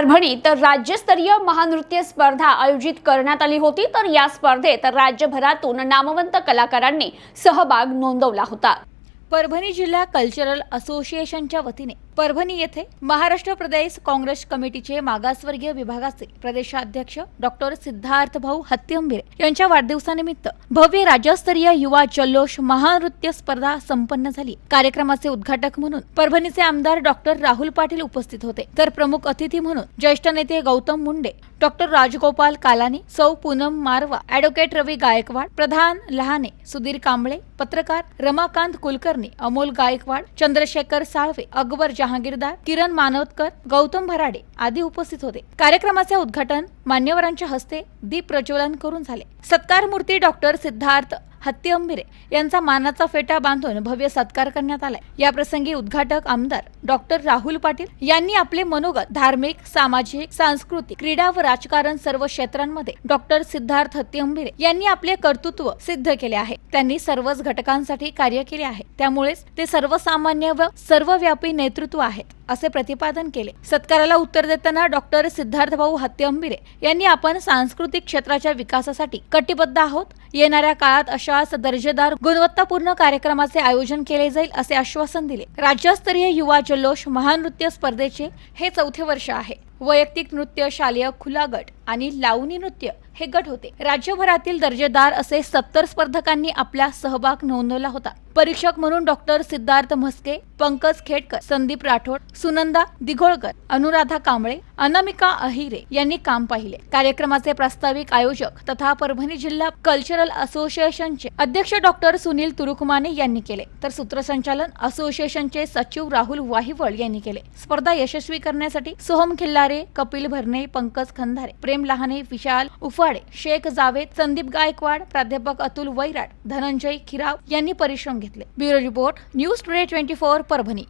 परभणी तर राज्यस्तरीय महानृत्य स्पर्धा आयोजित करण्यात आली होती. तर या स्पर्धेत राज्यभरातून नामवंत कलाकारांनी सहभाग नोंदवला होता. परभणी जिल्हा कल्चरल असोसिएशनच्या वतीने परभणी येथे महाराष्ट्र प्रदेश काँग्रेस कमिटीचे मागासवर्गीय विभागाचे प्रदेशाध्यक्ष डॉक्टर सिद्धार्थ भाऊ हत्यंभीर यांच्या वाढदिवसानिमित्त भव्य राज्यस्तरीय युवा जल्लोष महानृत्य स्पर्धा संपन्न झाली. कार्यक्रमाचे उद्घाटक म्हणून परभणीचे आमदार डॉक्टर राहुल पाटील उपस्थित होते. तर प्रमुख अतिथी म्हणून ज्येष्ठ नेते गौतम मुंडे डॉक्टर राजगोपाल कालानी सौ पूनम मारवा ॲडव्होकेट रवी गायकवाड प्रधान लहाने सुधीर कांबळे पत्रकार रमाकांत कुलकर्णी अमोल गायकवाड चंद्रशेखर साळवे अकबर जहांगीरदार किरण मानवतकर गौतम भराडे आदी उपस्थित होते. कार्यक्रमाचे उद्घाटन मान्यवरांच्या हस्ते दीप प्रज्वलन करून झाले. सत्कार मूर्ती डॉक्टर सिद्धार्थ हत्ती अंबिरे यांचा मानाचा फेटा बांधून भव्य सत्कार करण्यात आलाय. याप्रसंगी उद्घाटक आमदार डॉक्टर राहुल पाटील यांनी आपले मनोगत धार्मिक सामाजिक सांस्कृतिक क्रीडा व राजकारण सर्व क्षेत्रांमध्ये डॉक्टर सिद्धार्थ हत्ती अंबिरे यांनी आपले कर्तृत्व सिद्ध केले आहे. त्यांनी सर्वच घटकांसाठी कार्य केले आहे. त्यामुळेच ते सर्वसामान्य व सर्वव्यापी नेतृत्व आहेत असे प्रतिपादन केले. सत्काराला उत्तर देताना डॉक्टर सिद्धार्थ भाऊ हत्ती अंबिरे यांनी आपण सांस्कृतिक क्षेत्राच्या विकासासाठी कटिबद्ध आहोत. येणाऱ्या काळात अशा अशाच दर्जेदार गुणवत्तापूर्ण कार्यक्रमाचे आयोजन केले जाईल असे आश्वासन दिले. राज्यस्तरीय युवा जल्लोष महानृत्य स्पर्धेचे हे चौथे वर्ष आहे. वैयक्तिक नृत्य शालेय खुला गट आणि लावणी नृत्य हे गट होते. राज्यभरातील दर्जेदार असे सत्तर स्पर्धकांनी आपला सहभाग नोंदवला होता. परीक्षक म्हणून डॉक्टर सिद्धार्थ म्हस्के पंकज खेडकर संदीप राठोड सुनंदा दिघोळकर अनुराधा कांबळे अनामिका अहिरे यांनी काम पाहिले. कार्यक्रमाचे प्रास्ताविक आयोजक तथा परभणी जिल्हा कल्चरल असोसिएशनचे अध्यक्ष डॉक्टर सुनील तुरुकमाने यांनी केले. तर सूत्रसंचालन असोसिएशनचे सचिव राहुल वाहिवळ यांनी केले. स्पर्धा यशस्वी करण्यासाठी सोहम खिल्लार कपिल भरणे पंकज खंधारे प्रेम लहाने विशाल उफाडे शेख जावेद संदीप गायकवाड प्राध्यापक अतुल वैराट धनंजय खिराव यांनी परिश्रम घेतले. Bureau report news today twenty four Parbhani.